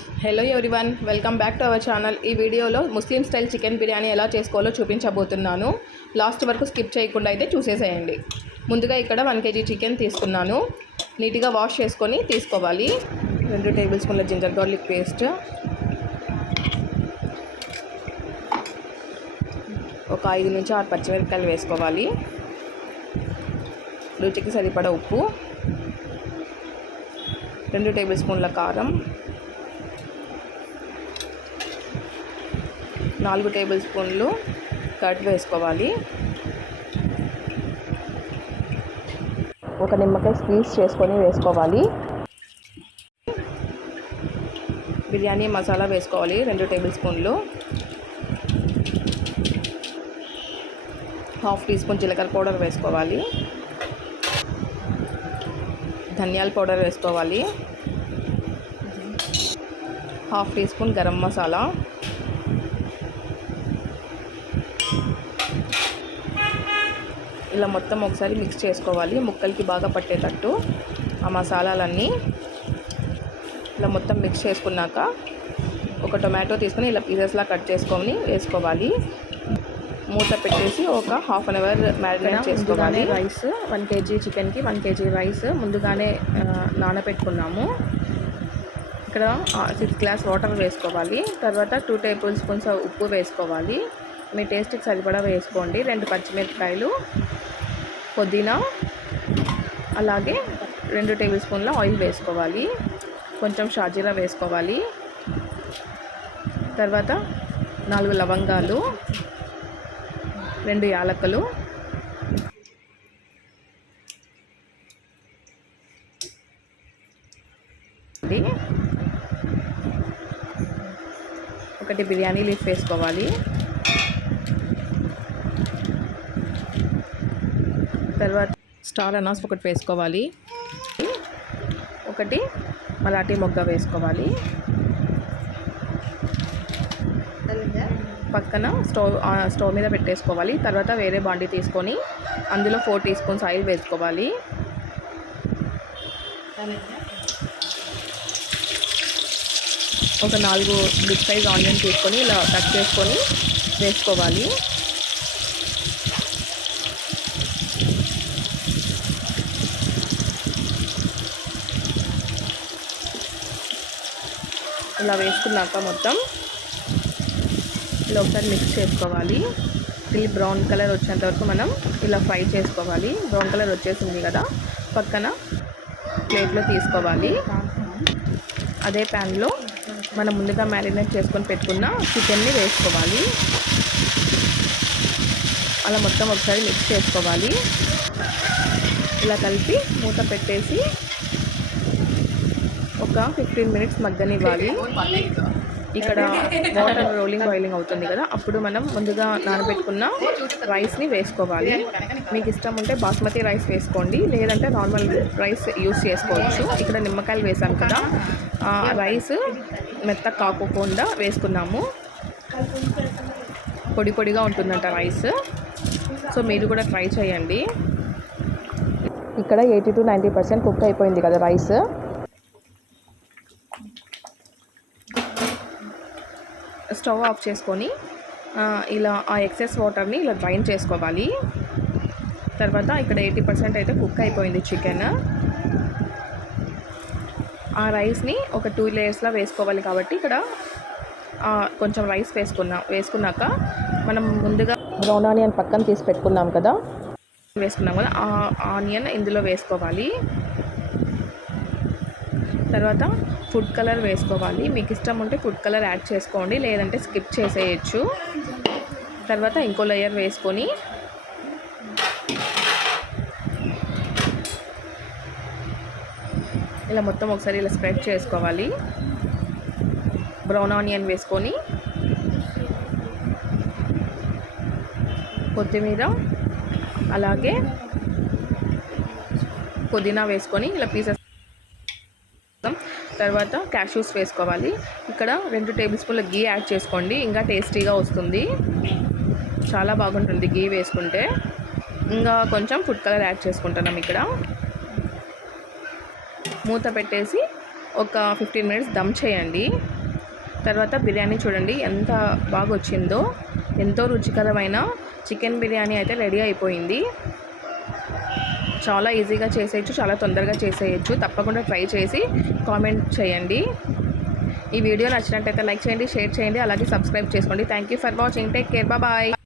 Hello everyone welcome back to our channel ఈ వీడియోలో ముస్లిం style chicken biryani ఎలా చేసుకోవాలో చూపించబోతున్నాను. లాస్ట్ వరకు స్కిప్ చేయకుండా అయితే చూసేసేయండి. ముందుగా ఇక్కడ వన్ కేజీ చికెన్ తీసుకున్నాను. నీట్గా వాష్ చేసుకొని తీసుకోవాలి. రెండు టేబుల్ స్పూన్ల జింజర్ గార్లిక్ పేస్ట్ ఒక ఐదు నుంచి ఆరు పచ్చిమిరపకాయలు వేసుకోవాలి. రుచికి సరిపడ ఉప్పు. రెండు టేబుల్ స్పూన్ల కారం. నాలుగు టేబుల్ స్పూన్లు కట్ వేసుకోవాలి. ఒక నిమ్మకాయ స్క్వీజ్ చేసుకొని వేసుకోవాలి. బిర్యానీ మసాలా వేసుకోవాలి రెండు టేబుల్ స్పూన్లు. హాఫ్ టీ స్పూన్ జీలకర్ర పౌడర్ వేసుకోవాలి. ధనియాల పౌడర్ వేసుకోవాలి. Half teaspoon garam masala. ఇలా మొత్తం ఒకసారి మిక్స్ చేసుకోవాలి. ముక్కలకి బాగా పట్టేటట్టు ఆ మసాలాలన్నీ ఇలా మొత్తం మిక్స్ చేసుకున్నాక ఒక టొమాటో తీసుకొని ఇలా పీసెస్లా కట్ చేసుకొని వేసుకోవాలి. మూత పెట్టేసి ఒక హాఫ్ అన్ అవర్ మ్యారినేట్ చేసుకోవాలి. రైస్ వన్ కేజీ చికెన్కి వన్ కేజీ రైస్ ముందుగానే నానబెట్టుకున్నాము. ఇక్కడ సిక్స్ గ్లాస్ వాటర్ వేసుకోవాలి. తర్వాత టూ టేబుల్ స్పూన్స్ ఉప్పు వేసుకోవాలి. మీ టేస్ట్కి సరిపడా వేసుకోండి. రెండు పచ్చిమిరపకాయలు పుదీనా అలాగే రెండు టేబుల్ స్పూన్ల ఆయిల్ వేసుకోవాలి. కొంచెం షాజీరా వేసుకోవాలి. తర్వాత నాలుగు లవంగాలు రెండు యాలక్కలు ఒకటి బిర్యానీ లీఫ్ వేసుకోవాలి తర్వాత స్టార్ అనాస్ ఒకటి వేసుకోవాలి. ఒకటి మలాటీ మొగ్గ వేసుకోవాలి. పక్కన స్టవ్ స్టవ్ మీద పెట్టేసుకోవాలి. తర్వాత వేరే బాండి తీసుకొని అందులో ఫోర్ టీ స్పూన్స్ ఆయిల్ వేసుకోవాలి. ఒక నాలుగు బిగ్ సైజ్ ఆనియన్ తీసుకొని ఇలా కట్ చేసుకొని వేసుకోవాలి. ఇలా వేసుకున్నాక మొత్తం ఇలా ఒకసారి మిక్స్ చేసుకోవాలి. ఇది బ్రౌన్ కలర్ వచ్చేంత వరకు మనం ఇలా ఫ్రై చేసుకోవాలి. బ్రౌన్ కలర్ వచ్చేసింది కదా పక్కన ప్లేట్లో తీసుకోవాలి. అదే ప్యాన్లో మనం ముందుగా మ్యారినేట్ చేసుకొని పెట్టుకున్న చికెన్ని వేసుకోవాలి. అలా మొత్తం ఒకసారి మిక్స్ చేసుకోవాలి. ఇలా కలిపి మూత పెట్టేసి ఒక ఫిఫ్టీన్ మినిట్స్ మగ్గనివ్వాలి ఇక్కడ వాటర్ రోలింగ్ బాయిలింగ్ అవుతుంది కదా. అప్పుడు మనం ముందుగా నానబెట్టుకున్న రైస్ని వేసుకోవాలి. మీకు ఇష్టం ఉంటే బాస్మతి రైస్ వేసుకోండి. లేదంటే నార్మల్ రైస్ యూస్ చేసుకోవచ్చు. ఇక్కడ నిమ్మకాయలు వేసాం కదా. రైస్ మెత్త కాకోకుండా వేసుకున్నాము. పొడి పొడిగా ఉంటుందంట రైస్ సో మీరు కూడా ట్రై చేయండి. ఇక్కడ eighty to ninety percent cook అయిపోయింది కదా రైస్ స్టవ్ ఆఫ్ చేసుకొని ఇలా ఆ ఎక్సెస్ వాటర్ని ఇలా డ్రైన్ చేసుకోవాలి. తర్వాత ఇక్కడ ఎయిటీ పర్సెంట్ అయితే కుక్ అయిపోయింది చికెన్. ఆ రైస్ని ఒక టూ లేయర్స్లో వేసుకోవాలి కాబట్టి ఇక్కడ కొంచెం రైస్ వేసుకున్నా వేసుకున్నాక మనం ముందుగా బ్రౌన్ ఆనియన్ పక్కన తీసి పెట్టుకున్నాం కదా వేసుకున్నాం కదా ఆ ఆనియన్ ఇందులో వేసుకోవాలి. తర్వాత ఫుడ్ కలర్ వేసుకోవాలి. మీకు ఇష్టం ఉంటే ఫుడ్ కలర్ యాడ్ చేసుకోండి. లేదంటే స్కిప్ చేసేయచ్చు. తర్వాత ఇంకో లేయర్ వేసుకొని ఇలా మొత్తం ఒకసారి ఇలా స్ప్రెడ్ చేసుకోవాలి. బ్రౌన్ ఆనియన్ వేసుకొని కొత్తిమీర అలాగే పుదీనా వేసుకొని ఇలా పీసెస్ తర్వాత క్యాష్యూస్ వేసుకోవాలి. ఇక్కడ రెండు టేబుల్ స్పూన్ల గీ యాడ్ చేసుకోండి. ఇంకా టేస్టీగా వస్తుంది. చాలా బాగుంటుంది గీ వేసుకుంటే. ఇంకా కొంచెం ఫుడ్ కలర్ యాడ్ చేసుకుంటున్నాం ఇక్కడ. మూత పెట్టేసి ఒక ఫిఫ్టీన్ మినిట్స్ దమ్ చేయండి. తర్వాత బిర్యానీ చూడండి ఎంత బాగా వచ్చిందో ఎంతో రుచికరమైన చికెన్ బిర్యానీ అయితే రెడీ అయిపోయింది. చాలా ఈజీగా చేసేయచ్చు చాలా తొందరగా చేసేయచ్చు. తప్పకుండా ట్రై చేసి కామెంట్ చేయండి. ఈ వీడియో నచ్చినట్టయితే లైక్ చేయండి షేర్ చేయండి అలాగే సబ్స్క్రైబ్ చేసుకోండి. Thank you for watching take care bye